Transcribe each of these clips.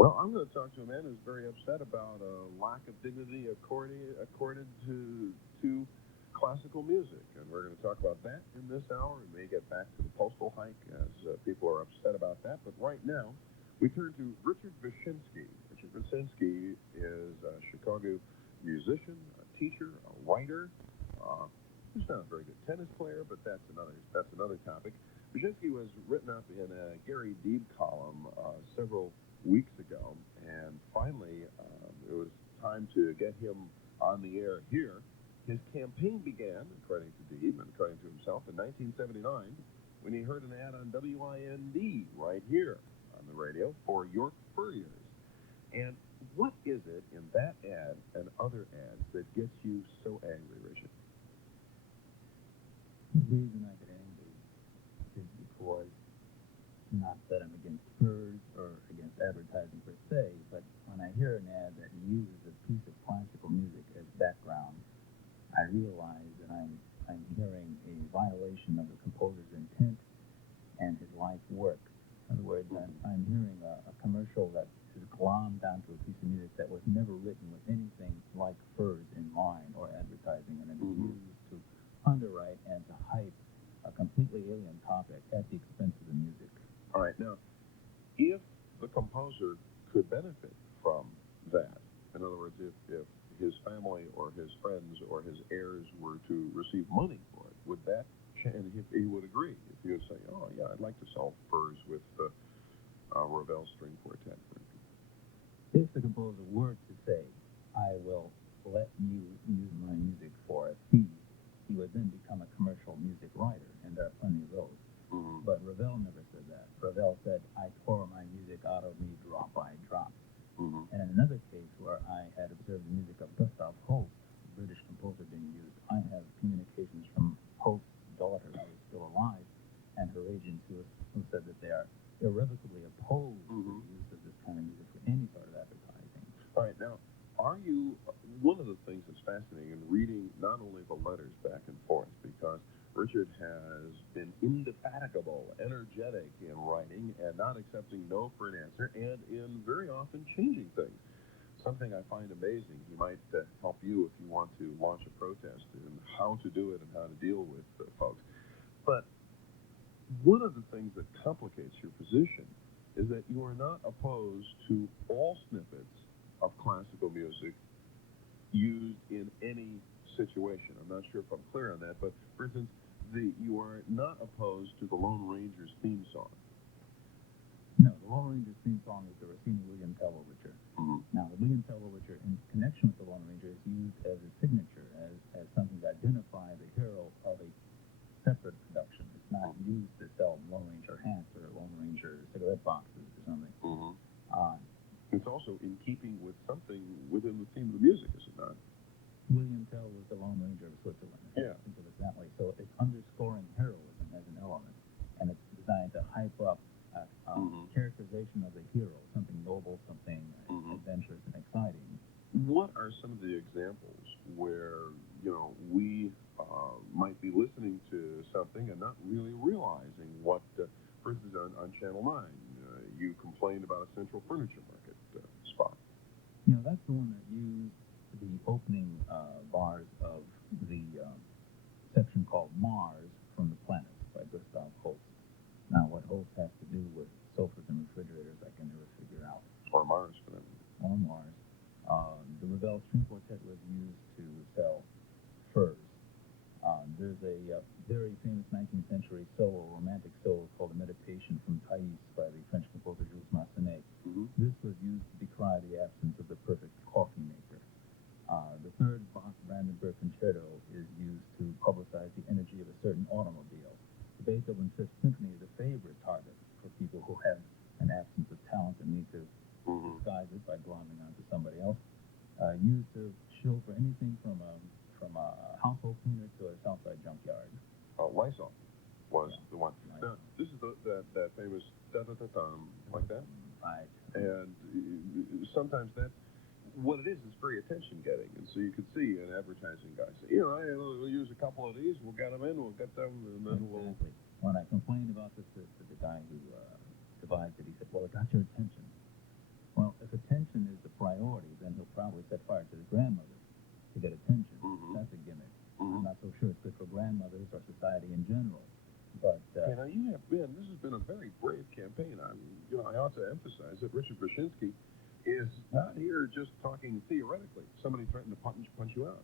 Well, I'm going to talk to a man who's very upset about a lack of dignity accorded to classical music, and we're going to talk about that in this hour. We may get back to the postal hike as people are upset about that, but right now we turn to Richard Wyszynski. Richard Wyszynski is a Chicago musician, a teacher, a writer. He's not a very good tennis player, but that's another topic. Wyszynski was written up in a Gary Deeb column several weeks ago, and finally it was time to get him on the air here. His campaign began, according to Deeb and according to himself, in 1979 when he heard an ad on WIND right here on the radio for York Furriers. And what is it in that ad and other ads that gets you so angry, Richard? The reason I get angry is because, not that I'm against furs or against advertising per se, but when I hear an ad that uses a piece of classical music as background, I realize that I'm hearing a violation of the composer's intent and his life work. In other words, I'm hearing a commercial that is glommed onto a piece of music that was never written with anything like furs in mind or advertising, and it's used to underwrite and to hype a completely alien topic at the expense of the music. All right, now, if the composer could benefit from that, in other words, if his family or his friends or his heirs were to receive money for it, would that change? And he would agree. If he would say, oh, yeah, I'd like to sell furs with Ravel string quartet, for instance. If the composer were to say, I will let you use my music for a fee, he would then become a commercial music writer, and there are plenty of those. But Ravel never said that. Ravel said, I pour my music out of me drop by drop. And in another case where I had observed the music of Gustave Holst, a British composer being used, I have communications from Holst's daughter, who is still alive, and her agent, who said that they are irrevocably opposed to the use of this kind of music for any sort of advertising. All right, now, one of the things that's fascinating in reading not only the letters back and forth, because Richard has been indefatigable, energetic in writing and not accepting no for an answer, and in very often changing things. Something I find amazing. He might help you if you want to launch a protest and how to do it and how to deal with folks. But one of the things that complicates your position is that you are not opposed to all snippets of classical music used in any situation. I'm not sure if I'm clear on that, but for instance, you are not opposed to the Lone Ranger's theme song. No, the Lone Ranger's theme song is the Rossini-William Tell Overture. Now, the William Tell Overture, in connection with the Lone Ranger, is used as a signature, as something to identify the hero of a separate production. It's not used to sell Lone Ranger hats or Lone Ranger cigarette boxes or something. It's also in keeping with something within the theme of the music, is it not? William Tell was the Lone Ranger of Switzerland. Yeah. Think of it that way. So it's underscoring heroism as an element, and it's designed to hype up characterization of the hero, something noble, something adventurous and exciting. What are some of the examples where we might be listening to something and not really realizing what, for instance, on Channel 9, you complained about a Central Furniture Market spot. That's the one that used the opening bars of the section called Mars from the Planets by Gustave Holst. Now, what Holst has to do with sofas and refrigerators, I can never figure out. Or Mars, for them. Or Mars. The Ravel String Quartet was used to sell furs. There's a very famous 19th century romantic solo called A Meditation from Thais by the French composer Jules Massenet. This was used to decry the absence of the perfect coffee maker. The third Bach Brandenburg Concerto is used to publicize the energy of a certain automobile. The Beethoven Fifth Symphony is a favorite target for people who have an absence of talent and need to disguise it by glomming onto somebody else. Used to show for anything from a household cleaner to a Southside junkyard. Lysol was the one. Lysol. Now, this is that famous da-da-da-dum, like that? Right. And sometimes that's what it is. It's very attention-getting. And so you could see an advertising guy say, we'll use a couple of these, we'll get them in, we'll get them, and then we'll... When I complained about this to the guy who devised it, he said, well, it got your attention. Well, fired to the grandmother to get attention. Mhm. That's a gimmick. Mhm. I'm not so sure it's good for grandmothers or society in general. But Now this has been a very brave campaign. I ought to emphasize that Richard Wyszynski is not here just talking theoretically. Somebody threatened to punch you out.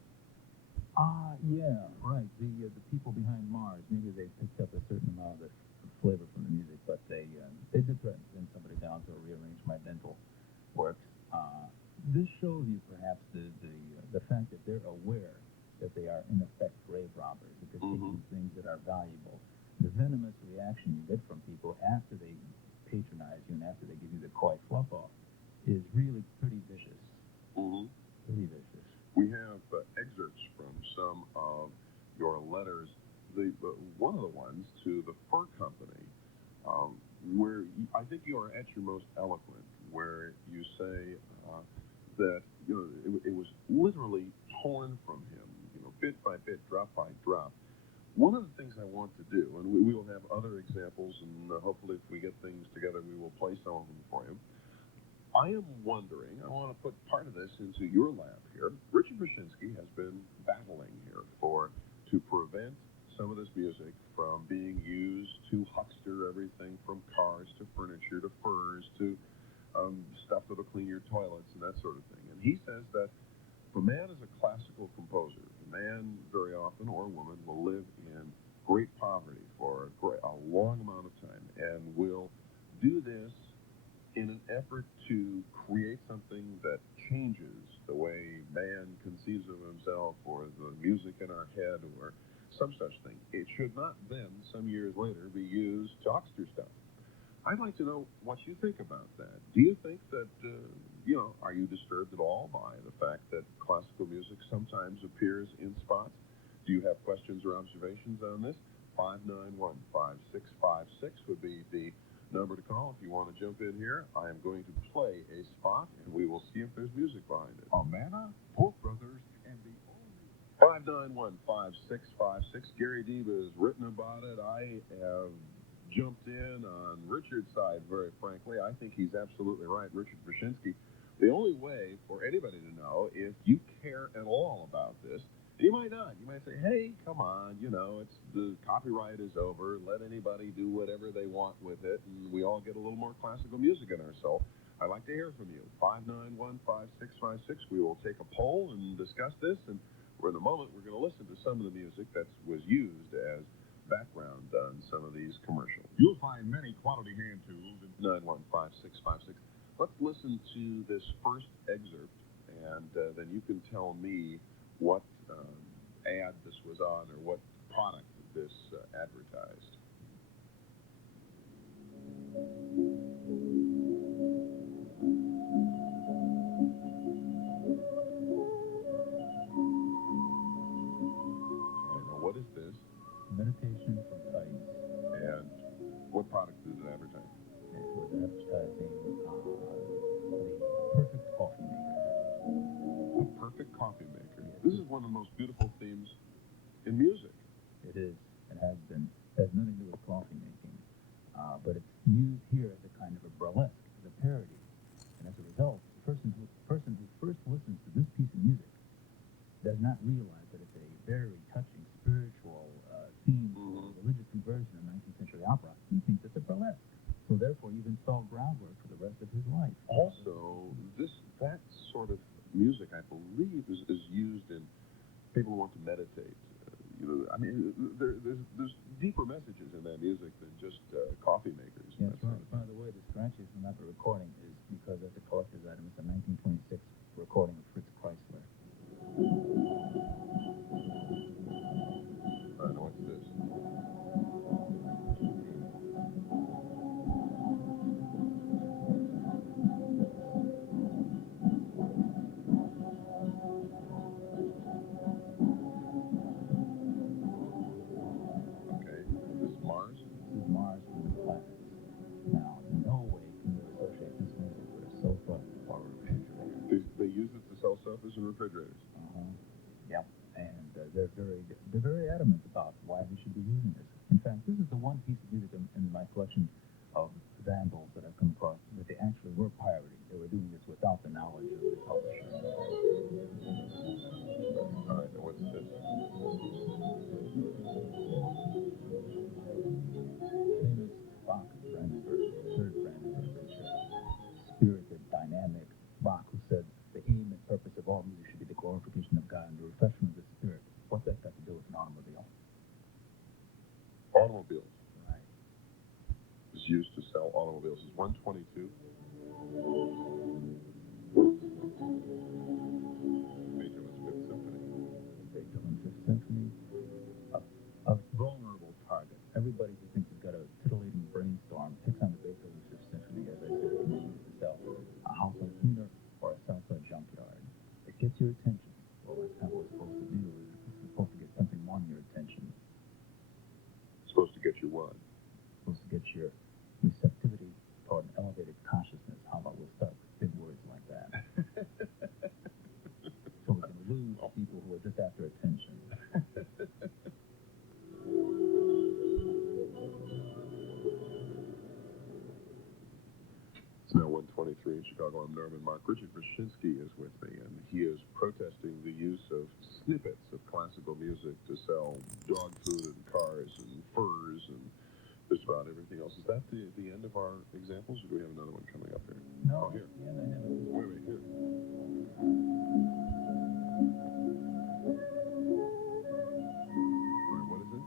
yeah, right. The people behind Mars, maybe they picked up a certain amount of flavor from the music, but they did threaten to send somebody down to rearrange my dental works. This shows you perhaps the fact that they're aware that they are in effect grave robbers, that they're taking things that are valuable. The venomous reaction you get from people after they patronize you and after they give you the coy fluff off is really pretty vicious. Mm-hmm. Pretty vicious. We have excerpts from some of your letters. One of the ones to the fur company, where I think you are at your most eloquent, where you say that it was literally torn from him, bit by bit, drop by drop. One of the things I want to do, and we will have other examples, and hopefully if we get things together, we will play some of them for you. I am wondering, I want to put part of this into your lab here. Richard Wyszynski has been battling here to prevent some of this music from being used to huckster everything from cars to furniture to furs to stuff that'll clean your toilets and that sort of thing. And he says that if a man is a classical composer, the man very often, or woman, will live in great poverty for a long amount of time and will do this in an effort to create something that changes the way man conceives of himself or the music in our head or some such thing. It should not then, some years later, be used to huckster stuff. I'd like to know what you think about that. Do you think that, are you disturbed at all by the fact that classical music sometimes appears in spots? Do you have questions or observations on this? 591-5656 would be the number to call if you want to jump in here. I am going to play a spot, and we will see if there's music behind it. Amana, Polk Brothers, and the all-new 591-5656. Gary Deeb has written about it. I have jumped in on Richard's side, very frankly. I think he's absolutely right, Richard Wyszynski. The only way for anybody to know if you care at all about this, you might not. You might say, hey, come on, it's the copyright is over. Let anybody do whatever they want with it, and we all get a little more classical music in our soul. I'd like to hear from you. 591-5656. We will take a poll and discuss this, and in a moment we're going to listen to some of the music that was used as background on some of these commercials. You'll find many quality hand tools in 915-656. Let's listen to this first excerpt, and then you can tell me what ad this was on or what product this advertised. All right, now what is this? Meditation from Thais. And what product did it advertise? It was advertising the perfect coffee maker. A perfect coffee maker. Yes. This is one of the most beautiful themes in music. It is. It has been. It has nothing to do with coffee making. But it's used here as a kind of a burlesque, as a parody. And as a result, the person who first listens to this piece of music does not realize that it's a very touching spiritual theme for religious conversion in 19th century opera. He thinks it's a burlesque. So therefore, you've installed groundwork for the rest of his life. Also, that sort of music, I believe, is used in people who want to meditate. There's deeper messages in that music than just coffee makers. Yeah, that's right. By the way, the scratches from that recording is because that's a collector's item. It's a 1926 recording of Fritz Kreisler. I know what's this. Okay, this is Mars. This is Mars from the planets. Now, in no way can you associate this music with a sofa or a refrigerator. They use it to sell sofas and refrigerators. Yep. And they're very adamant about why we should be using this. In fact, this is the one piece of music in my collection of vandals that I've come across that they actually were pirating. They were doing this without the knowledge of the publisher. 122. Beethoven's Fifth Symphony. Beethoven's Fifth Symphony. A vulnerable target. Everybody who thinks he's got a titillating brainstorm picks on the Beethoven's Fifth Symphony, as I said, can be used to sell a household cleaner or a Southside junkyard. It gets your attention. Well, that's not what it's supposed to do. It's supposed to get something more than your attention. It's supposed to get you what? It's supposed to get your receptivity toward an elevated consciousness. How about we'll start with big words like that? So we can lose people who are just after attention. It's now 1:23 in Chicago. I'm Norman Mark. Richard Wyszynski is with me, and he is protesting the use of snippets of classical music to sell dog food and cars and furs and just about everything else. Is that the end of our examples, or do we have another one coming up here? No. Oh, here. Yeah, I have it. Wait, here. All right, what is it?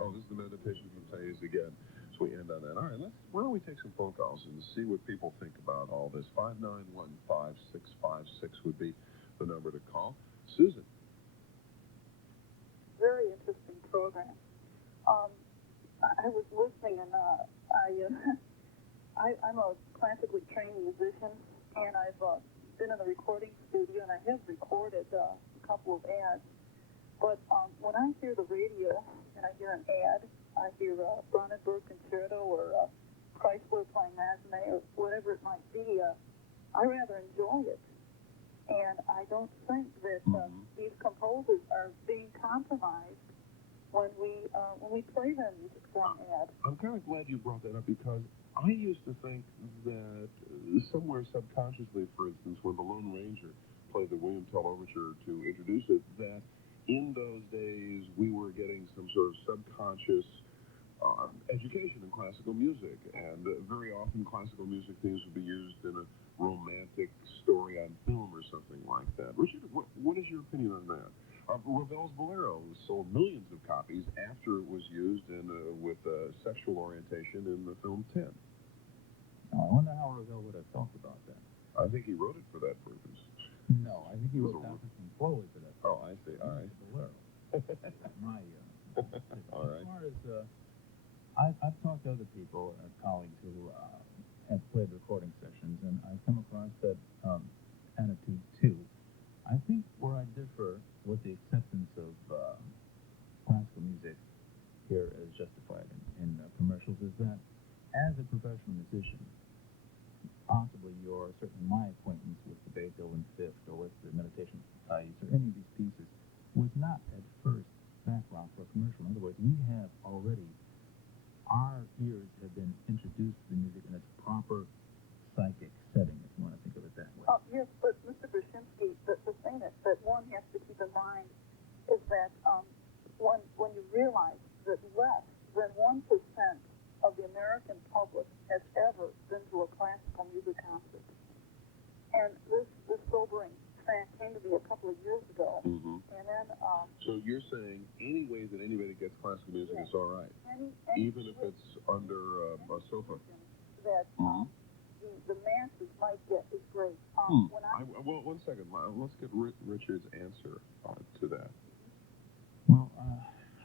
Oh, this is the meditation from Thais again. So we end on that. All right, why don't we take some phone calls and see what people think about all this. 5915656 would be the number to call. Susan. Very interesting program. I was listening, and I'm a classically trained musician, and I've been in the recording studio, and I have recorded a couple of ads. But when I hear the radio and I hear an ad, I hear Brandenburg Concerto or Chrysler playing Massenet or whatever it might be, I rather enjoy it. And I don't think that these composers are being compromised when we play their music for an ad. I'm kind of glad you brought that up, because I used to think that somewhere subconsciously, for instance, when the Lone Ranger played the William Tell Overture to introduce it, that in those days we were getting some sort of subconscious education in classical music, and very often classical music themes would be used in a romantic story on film or something like that. Richard, what is your opinion on that? Ravel's Bolero sold millions of copies after it was used with sexual orientation in the film 10. I wonder how Ravel would have felt about that. I think he wrote it for that purpose. No, I think he wrote Doctors from Chloe for that. Oh, I see. All right. Bolero. All right. As far as I've talked to other people, colleagues who have played recording sessions, and I've come across that attitude too. I think where I differ with the acceptance of classical music here as justified in commercials is that as a professional musician, possibly certainly my acquaintance with the Beethoven Fifth or with the Meditation Thais or any of these pieces was not at first background for a commercial. In other words, we have already, our ears have been introduced to the music in its proper psychic setting, if you want to think of it that way. Yes, but Mr. Wyszynski, the thing that one has to keep in mind is that when you realize that less than 1% of the American public has ever been to a classical music concert, and this sobering fact came to me a couple of years ago, and then... So you're saying any way that anybody gets classical music is all right, even if it's under a sofa? That the masses might get is great. Well, one second. Let's get Richard's answer to that. Well,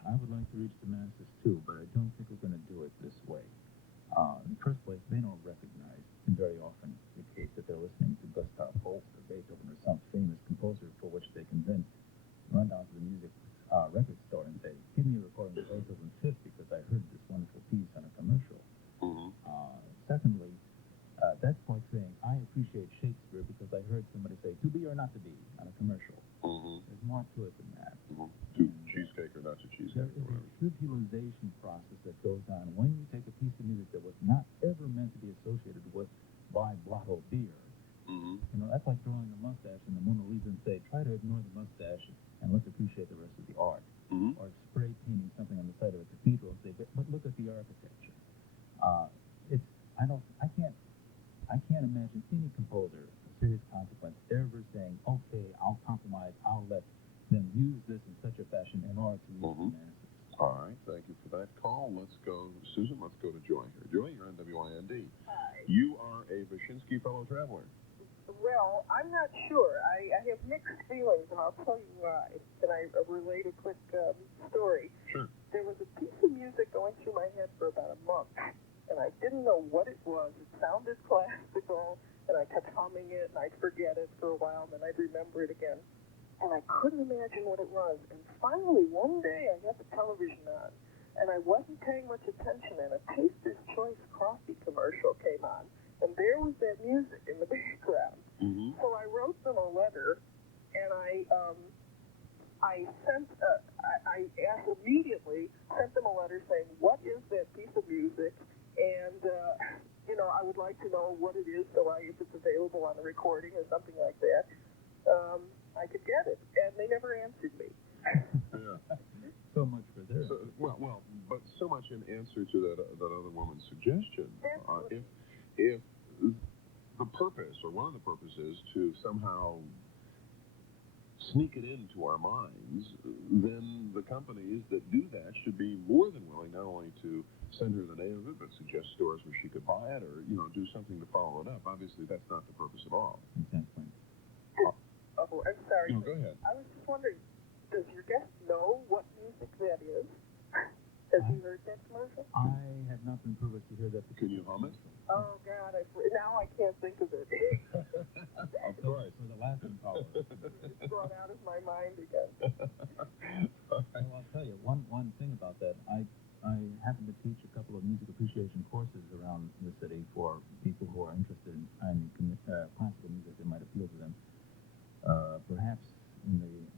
I would like to reach the masses too, but I don't think we're going to do it this way. In the first place, they don't recognize, and very often the case, that they're listening to Gustave Holst or Beethoven or some famous composer for which they can then run down to the music record store and say, give me a recording of Beethoven Fifth because I heard this wonderful piece on a commercial. Secondly, that's like saying, I appreciate Shakespeare because I heard somebody say, to be or not to be, on a commercial. There's more to it than that. To cheesecake or not to cheesecake. There is a trivialization process that goes on when you take a piece of music that was not ever meant to be associated with by blotto beer. You know, that's like drawing a mustache in the Mona Lisa and say, try to ignore the mustache and let's appreciate the rest of the art. Or spray painting something on the side of a cathedral and say, but look at the architecture. I can't imagine any composer of serious consequence ever saying, okay, I'll compromise, I'll let them use this in such a fashion in order to reach the masses. All right, thank you for that call. Let's go, Susan, let's go to Joy here. Joy, you're on WIND. Hi. You are a Wyszynski fellow traveler. Well, I'm not sure. I have mixed feelings, and I'll tell you why. Can I relate a quick story? Sure. There was a piece of music going through my head for about a month, and I didn't know what it was. It sounded classical, and I kept humming it, and I'd forget it for a while, and then I'd remember it again. And I couldn't imagine what it was. And finally, one day, I had the television on, and I wasn't paying much attention, and a Taster's Choice coffee commercial came on. And there was that music in the background. Mm-hmm. So I wrote them a letter, and I immediately sent them a letter saying, what is that piece of music? And, I would like to know what it is, so if it's available on a recording or something like that, I could get it. And they never answered me. Yeah. So much for this. So, well, but so much in answer to that other woman's suggestion. If the purpose, or one of the purposes, to somehow sneak it into our minds, then the companies that do that should be more than willing not only to send her the name of it, but suggest stores where she could buy it, or do something to follow it up. Obviously, that's not the purpose at all. Exactly. Oh, I'm sorry. No, go ahead. I was just wondering, does your guest know what music that is? Has he heard that commercial? I have not been privileged to hear that. Can you hum it? Oh, God, now I can't think of it. Of course. For the lasting power. It's gone out of my mind again. Well, I'll tell you, one thing about that, I happen to teach a couple of music appreciation courses around the city for people who are interested in classical music that might appeal to them. Perhaps in the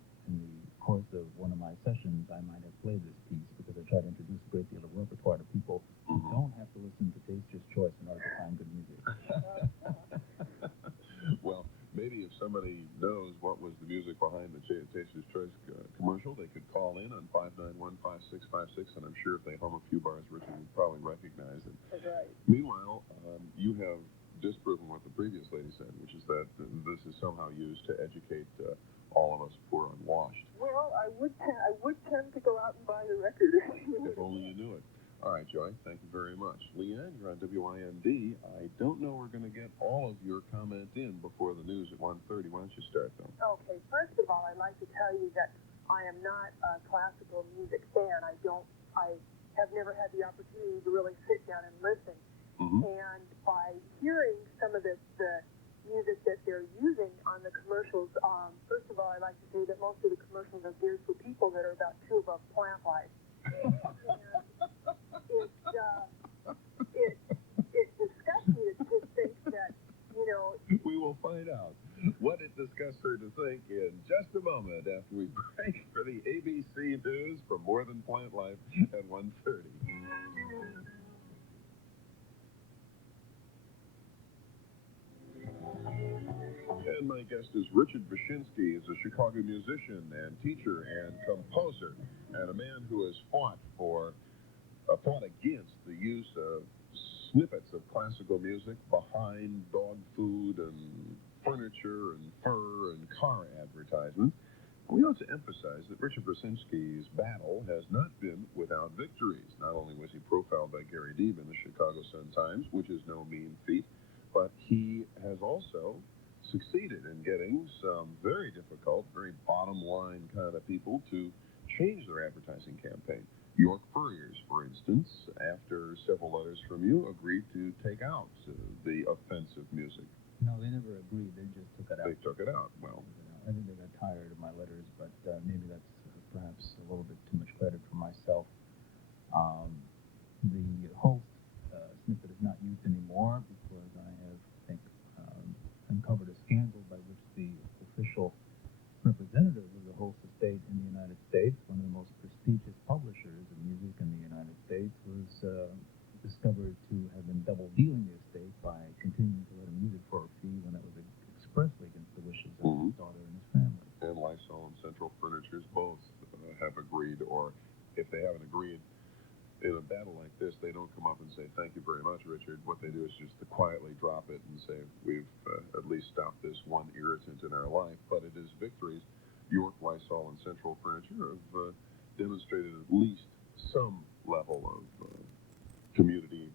course of one of my sessions, I might have played this piece because I try to introduce a great deal of repertoire to people who don't have to listen to Taster's Choice in order to find good music. Well, maybe if somebody knows what was the music behind the Taster's Choice commercial, they could call in on 591-5656, and I'm sure if they hum a few bars, Richard would probably recognize it. That's right. Meanwhile, you have disproven what the previous lady said, which is that this is somehow used to educate all of us poor unwashed. Well, I would tend to go out and buy the record. If only you knew it. All right, Joy, thank you very much. Leanne, you're on WIND. I don't know we're going to get all of your comment in before the news at 1:30. Why don't you start, though? Okay, first of all, I'd like to tell you that I am not a classical music fan. I have never had the opportunity to really sit down and listen. Mm-hmm. And by hearing some of the music that they're using on the commercials, first of all, I'd like to say that most of the commercials are geared for people that are about 2 above plant life. And it disgusts me to think that, We will find out what it disgusts her to think in just a moment after we break for the ABC News from More Than Plant Life at 1:30. And my guest is Richard Wyszynski. He's a Chicago musician and teacher and composer, and a man who has fought against the use of snippets of classical music behind dog food and furniture and fur and car advertisements. We ought to emphasize that Richard Wyszynski's battle has not been without victories. Not only was he profiled by Gary Deeb in the Chicago Sun-Times, which is no mean feat, but he has also succeeded in getting some very difficult, very bottom-line kind of people to change their advertising campaign. York Furriers, for instance, after several letters from you, agreed to take out the offensive music. No, they never agreed. They just took it out. They took it out. Well, I think they got tired of my letters, but maybe that's perhaps a little bit too much credit for myself. The Holst snippet is not used anymore because I have, I think, uncovered a scandal by which the official representative of the Holst estate in the United States, one of the most prestigious publishers of music in the United States, was discovered to have been double dealing the estate by continuing to let him use it for a fee when it was expressly against the wishes of his daughter and his family. And Lysol and Central Furnitures both have agreed, or if they haven't agreed, in a battle like this, they don't come up and say, thank you very much, Richard. What they do is just to quietly drop it and say, we've at least stopped this one irritant in our life. But it is victories. York, Lysol, and Central Furniture have demonstrated at least some level of community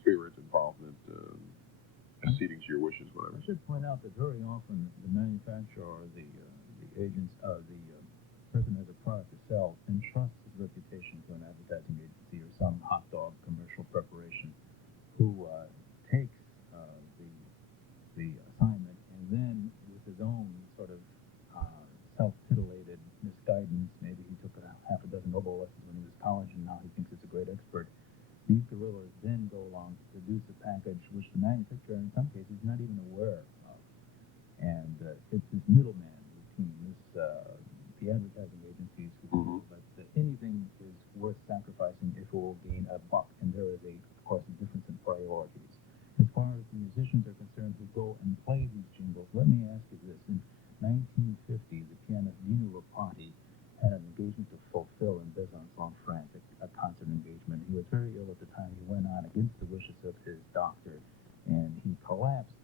spirit involvement, acceding to your wishes, whatever. I should point out that very often the manufacturer or the agents, the person who has a product to sell entrusts his reputation to an advertising agency or some hot dog commercial preparation who takes the assignment and then with his own sort of self-titillated misguidance, maybe he took half a dozen oboe lessons when he was in college and now he thinks he's a great expert. These guerrillas then go along to produce a package which the manufacturer, in some cases, is not even aware of. And it's this middleman between the advertising agencies who feel that anything is worth sacrificing if it will gain a buck. And there is, of course, a difference in priorities. As far as the musicians are concerned who go and play these jingles, let me ask you this. In 1950, the pianist Dino Rapati had an engagement to fulfill in Besançon, France, a concert engagement. He was very ill at the time. He went on against the wishes of his doctor, and he collapsed,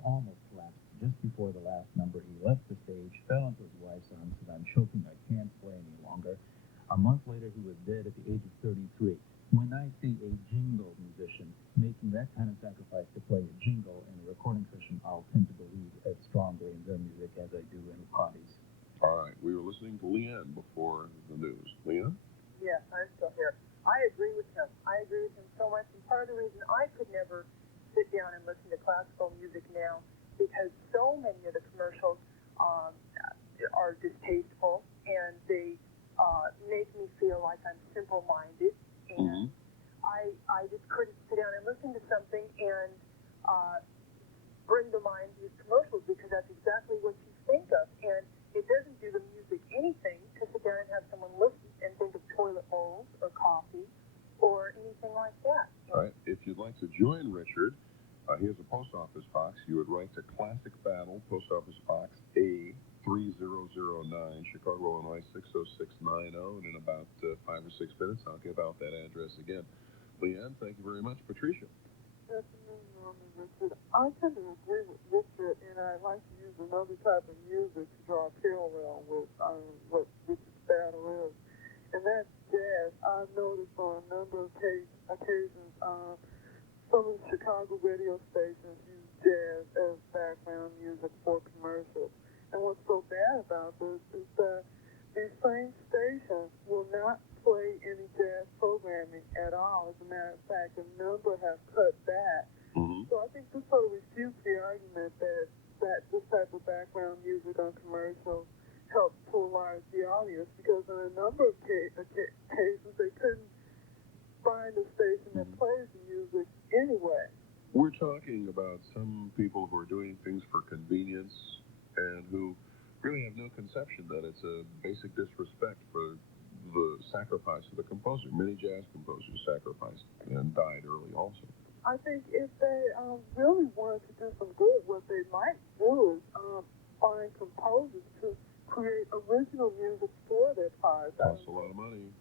almost collapsed, just before the last number. He left the stage, fell into his wife's arms, said, "I'm choking, I can't play any longer." A month later, he was dead at the age of 33. When I see a jingle musician making that kind of sacrifice to play a jingle in a recording session, I'll tend to believe as strongly in their music as I do in Rapati's. All right, we were listening to Leanne before the news. Leanne? Yes, I'm still here. I agree with him. I agree with him so much. And part of the reason I could never sit down and listen to classical music now, because so many of the commercials are distasteful, and they make me feel like I'm simple-minded. And I just couldn't sit down and listen to something and bring to mind these commercials, because that's exactly what you think of. And it doesn't do the music anything to sit down and have someone listen and think of toilet bowls or coffee or anything like that. All right. If you'd like to join Richard, here's a post office box. You would write to Classic Battle, Post Office Box A3009, Chicago, Illinois 60690. And in about 5 or 6 minutes, I'll give out that address again. Leanne, thank you very much. Patricia? Richard, I tend to agree with Richard, and I like to use another type of music to draw a parallel with what Richard's battle is, and that's jazz. I've noticed on a number of occasions, some of the Chicago radio stations use jazz as background music for commercials. And what's so bad about this is that these same stations will not play any jazz programming at all. As a matter of fact, a number have cut back. So I think this sort of refutes the argument that this type of background music on commercials helps polarize the audience, because in a number of cases they couldn't find a station that plays the music anyway. We're talking about some people who are doing things for convenience and who really have no conception that it's a basic disrespect for the sacrifice of the composer. Many jazz composers sacrificed and died early also. I think if they really wanted to do some good, what they might do is find composers to create original music for their parts. Costs a lot of money.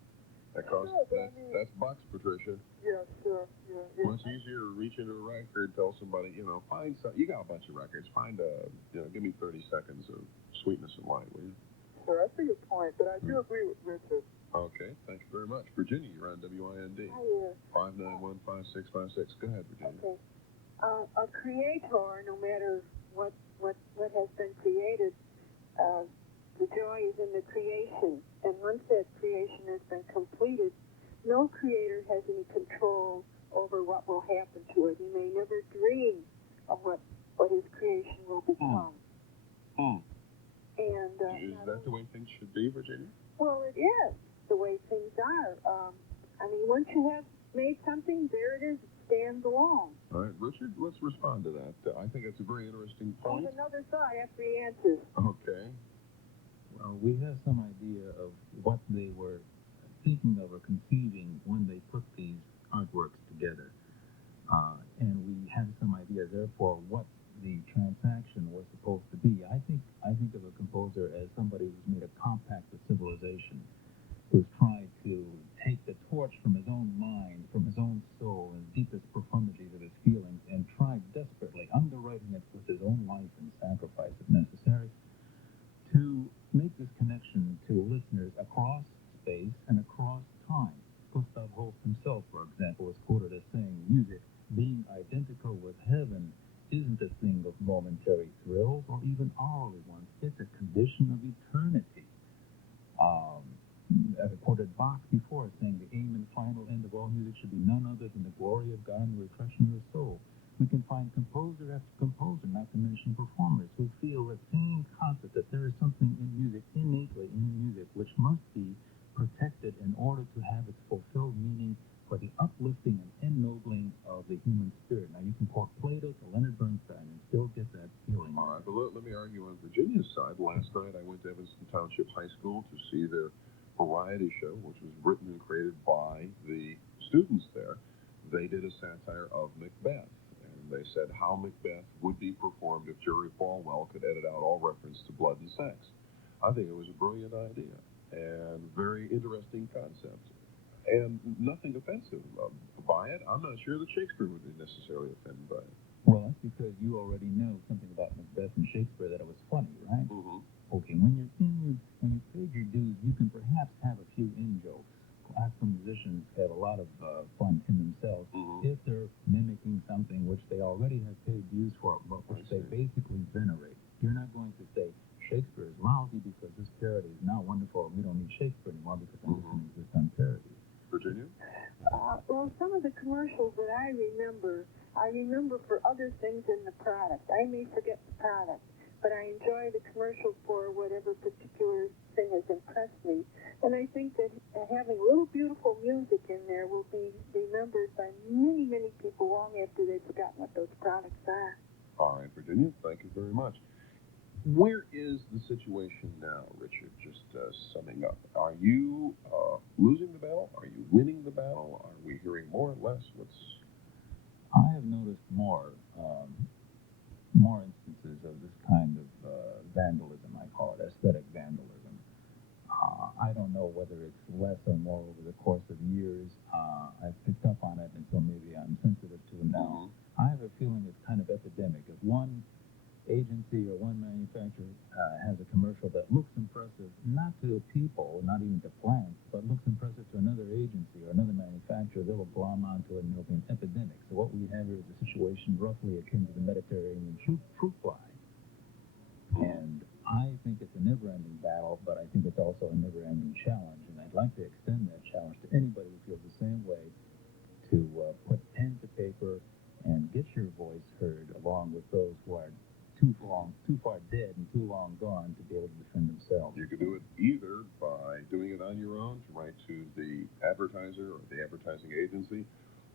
That costs, that's bucks, Patricia. Yeah, sure. Yeah. Much easier to reach into a record, tell somebody, find some. You got a bunch of records. Find give me 30 seconds of Sweetness and Light, will you? Sure, I see your point, but I do agree with Richard. Okay, thank you very much. Virginia, you're on WIND. Hi, yeah. 5915656. Go ahead, Virginia. Okay. A creator, no matter what has been created, the joy is in the creation. And once that creation has been completed, no creator has any control over what will happen to it. He may never dream of what his creation will become. And is that the way things should be, Virginia? Well, it is the way things are. Once you have made something, there it is. It stands alone. All right, Richard, let's respond to that. I think that's a very interesting point. There's another thought after he answers. Okay. Well, we have some idea of what they were thinking of or conceiving when they put these artworks together. And we have some idea, therefore, what the transaction was supposed to be. I think of a composer as somebody who's made a compact with civilization, who's tried to take the torch from his own mind, from his own soul, and deepest profundities of his feelings, and tried desperately, underwriting it with his own life and sacrifice if necessary, to make this connection to listeners across space and across time. of momentary thrills or even hourly ones. It's a condition of eternity. I've quoted Bach before, saying the aim and final end of all music should be none other than the glory of God and the refreshment of the soul. We can find composer after composer, not to mention performers, who feel the same concept that there is something in music, innately in music, which must be protected in order to have its fulfilled meaning for the uplifting and ennobling of the human spirit. Now, you can quote Plato to Leonard Bernstein and still get that feeling. All right, but let me argue on Virginia's side. Last night I went to Evanston Township High School to see their variety show, which was written and created by the students there. They did a satire of Macbeth, and they said how Macbeth would be performed if Jerry Falwell could edit out all reference to blood and sex. I think it was a brilliant idea and very interesting concept, and nothing offensive by it. I'm not sure that Shakespeare would be necessarily offended by it. Well, that's because you already know something about Macbeth and Shakespeare, that it was funny, right? Mm-hmm. Okay, when you paid your dues, you can perhaps have a few in-jokes. Classical musicians have a lot of fun in themselves if they're mimicking something which they already have paid dues for, but which they basically venerate. You're not going to say, Shakespeare is lousy because this parody is now wonderful and we don't need Shakespeare anymore because I'm just going to exist on parody. Virginia? Well, some of the commercials that I remember for other things in the product. I may forget the product, but I enjoy the commercial for whatever particular thing has impressed me. And I think that having a little beautiful music in there will be remembered by many, many people long after they've forgotten what those products are. All right, Virginia, thank you very much. Where is the situation now, Richard? Just summing up. Are you losing the battle? Are you winning the battle? Are we hearing more or less? I have noticed more instances of this kind of vandalism. I call it aesthetic vandalism. I don't know whether it's less or more over the course of years. I've picked up on it, and so maybe I'm sensitive to it now. I have a feeling it's kind of epidemic. If one agency or one manufacturer has a commercial that looks impressive, not to people, not even to plants, but looks impressive to another agency or another manufacturer, they will glom onto it and it'll be an epidemic. So what we have here is a situation roughly akin to the Mediterranean fruit fly. And I think it's a never-ending battle, but I think it's also a never-ending challenge. And I'd like to extend that challenge to anybody who feels the same way, to put pen to paper and get your voice heard along with those who are too far dead and too long gone to be able to defend themselves. You could do it either by doing it on your own, to write to the advertiser or the advertising agency,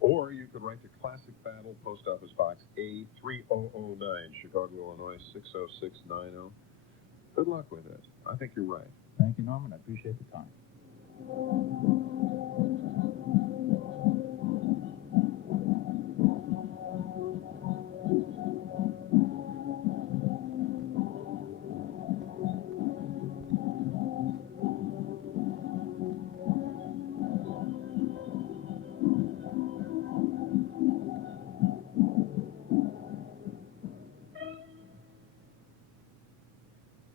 or you could write to Classic Battle, Post Office Box A3009, Chicago, Illinois 60690. Good luck with it. I think you're right. Thank you, Norman. I appreciate the time.